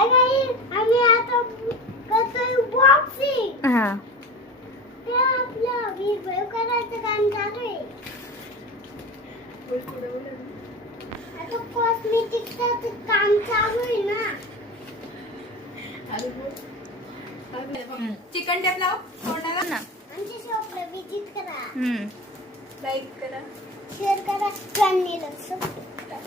आणि आता करतोय बॉक्सिंग. हा ते आपलं व्हिडिओ करायचं काम चालू आहे. आता कॉस्मेटिकचं काम चालू आहे ना. चिकन टेप लाव तोंडाला ना. आमच्या शॉपला विजिट करा, लाईक करा. शेअर करा, चॅनेलला सबस्क्राईब.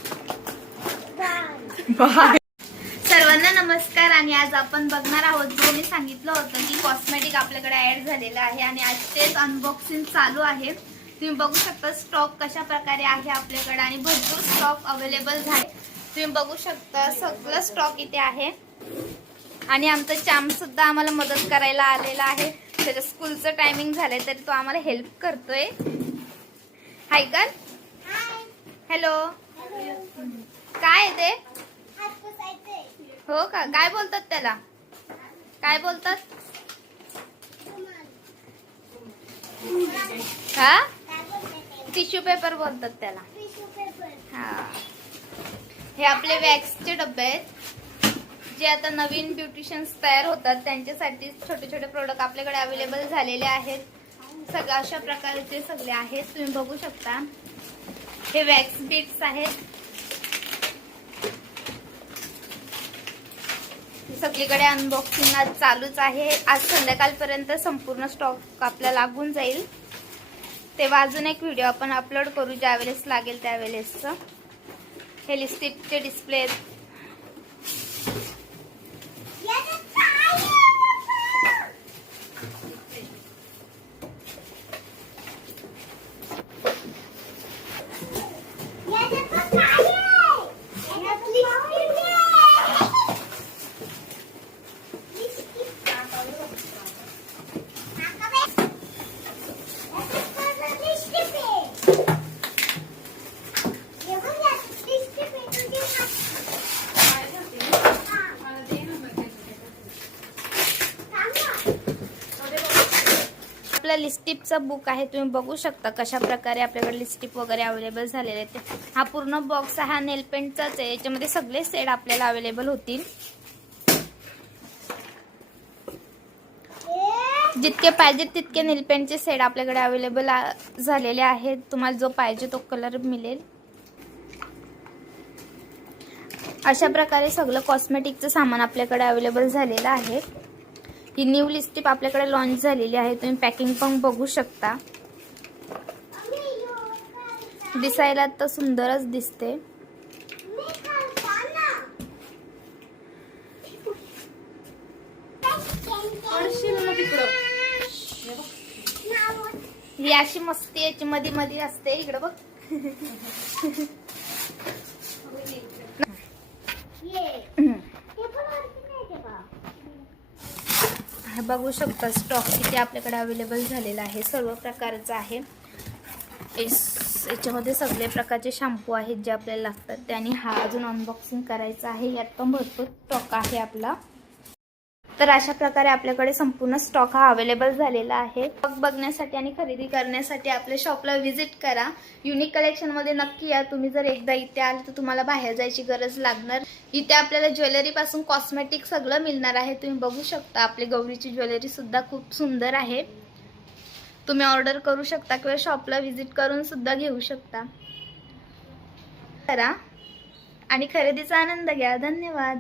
सर्वांना नमस्कार. आणि आज आपण बघणार आहोत, जो मी सांगितलं होतं की कॉस्मेटिक आपल्याकडे ऍड झालेलं आहे आणि आज तेच अनबॉक्सिंग चालू आहे. तुम्ही बघू शकता स्टॉक कशा प्रकारे आहे आपल्याकडे आणि भरपूर स्टॉक अवेलेबल झाले. तुम्ही बघू शकता सगळं स्टॉक इथे आहे. आणि आमचा चॅम सुद्धा आम्हाला मदत करायला आलेला आहे. त्याच्या स्कूलचं टायमिंग झालंय तरी तो आम्हाला हेल्प करतोय. हाय कर. हॅलो. काय आहे ते? हो का? काय बोलतात त्याला? काय बोलतात? हा, टिश्यू पेपर बोलतात त्याला. हा, हे आपले वॅक्सचे डबे आहेत जे आता नवीन ब्युटिशियन्स तयार होतात त्यांच्यासाठी छोटे छोटे प्रोडक्ट आपल्याकडे अवेलेबल झालेले आहेत. सगळ्या अशा प्रकारचे सगळे आहेत. तुम्ही बघू शकता हे वॅक्स बीट्स आहेत. सगळीकडे अनबॉक्सिंग आज चालूच आहे. आज संध्याकाळपर्यंत संपूर्ण स्टॉक आपल्याला लागून जाईल. तेव्हा अजून एक व्हिडिओ आपण अपलोड करू ज्यावेळेस लागेल त्यावेळेसचं. हे लिपस्टिकचे डिस्प्ले आहेत. आपला लिपस्टिकचा बुक आहे. तुम्ही बघू शकता कशा प्रकारे आपल्याकडे लिपस्टिक वगैरे अवेलेबल झालेले आहेत. हा पूर्ण बॉक्स हा नेल पेंटचाच आहे. याच्यामध्ये सगळे शेड आपल्याला अवेलेबल होतील. जितके पाहिजे तितके नेल पेंटचे शेड आपल्याकडे अवेलेबल झालेले आहेत. तुम्हाला जो पाहिजे तो कलर मिळेल. अशा प्रकारे सगळं कॉस्मेटिकचं सामान आपल्याकडे अवेलेबल झालेलं आहे. ही न्यू लिपस्टिक आपल्याकडे लॉन्च झालेली आहे. तुम्ही पॅकिंग पण बघू शकता. दिसायला तर सुंदरच दिसते. ही अशी मस्ती याची मध्ये मध्ये असते. इकडे बघ. हे बघू शकता स्टॉक किती आपल्याकडे अवेलेबल झालेला आहे. सर्व प्रकारचा आहे. याच्यामध्ये सगळे प्रकारचे शॅम्पू आहेत जे आपल्याला लागतात. त्याने हा अजून अनबॉक्सिंग करायचा आहे. यात पण भरपूर स्टॉक आहे आपला. तर अशा प्रकारे आपल्याकडे संपूर्ण स्टॉक हा अवेलेबल झालेला आहे. स्टॉक बघण्यासाठी आणि खरेदी करण्यासाठी आपल्या शॉपला व्हिजिट करा. युनिक कलेक्शनमध्ये नक्की या. तुम्ही जर एकदा इथे आले तर तुम्हाला बाहेर जायची गरज लागणार. इथे आपल्याला ज्वेलरी पासून कॉस्मेटिक सगळं मिळणार आहे. तुम्ही बघू शकता आपली गौरीची ज्वेलरी सुद्धा खूप सुंदर आहे. तुम्ही ऑर्डर करू शकता किंवा शॉपला व्हिजिट करून सुद्धा घेऊ शकता. करा आणि खरेदीचा आनंद घ्या. धन्यवाद.